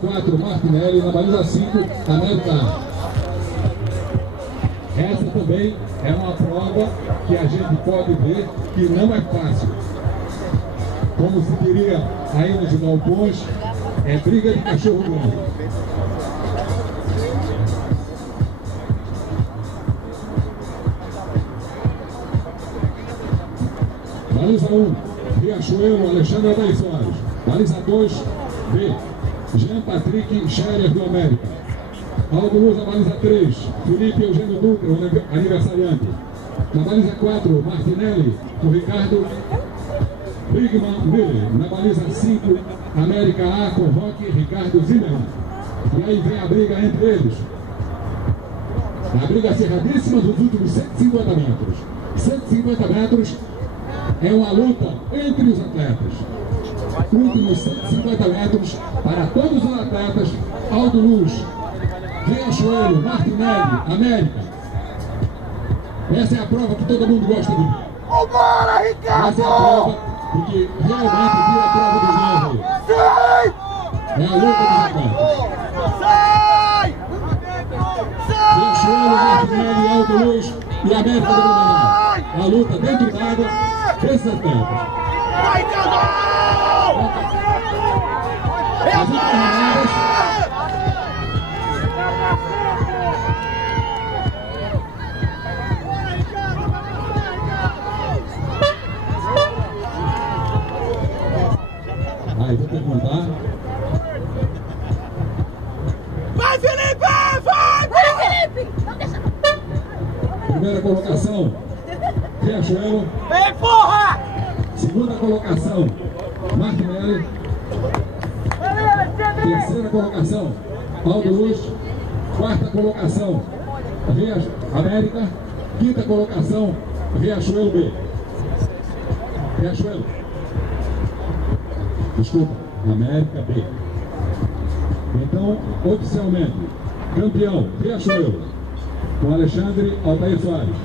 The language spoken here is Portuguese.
4, Martinelli, na baliza 5, América A. Essa também é uma prova que a gente pode ver que não é fácil. Como se diria aí nos galpões, é briga de cachorro grande. Baliza 1, Riachuelo, Alexandre Adair Soares. Baliza 2, B, Jean Patrick Scherer do América. Aldo Luz, na baliza 3, Felipe Eugênio Dutra, o aniversariante. Na baliza 4, Martinelli, o Ricardo Brigman Miller. Na baliza 5, América A com Roque Ricardo Zimmermann. E aí vem a briga entre eles. A briga acirradíssima dos últimos 150 metros. 150 metros é uma luta entre os atletas. Últimos 150 metros para todos os atletas. Aldo Luz, Riachuelo, Martinelli, América. Essa é a prova que todo mundo gosta de ver. Vambora, Ricardo! Essa é a prova porque realmente vira a prova dos novos. Sai! É a luta dos atletas. Sai! Riachuelo, Martinelli, Aldo Luz e América do Blumenau. A luta dentro d'água desses atletas. Vai, Ricardo! As últimas rodadas. Vai, vou perguntar. Vai, Felipe! Vai! Vai, Felipe! Não deixa. Primeira colocação, Riachuelo. Vem, porra! Segunda colocação, Martinelli. Terceira colocação, Aldo Luz. Quarta colocação, América. Quinta colocação, Riachuelo B. Riachuelo. Desculpa, América B. Então, oficialmente, campeão, Riachuelo, com Alexandre Adair Soares.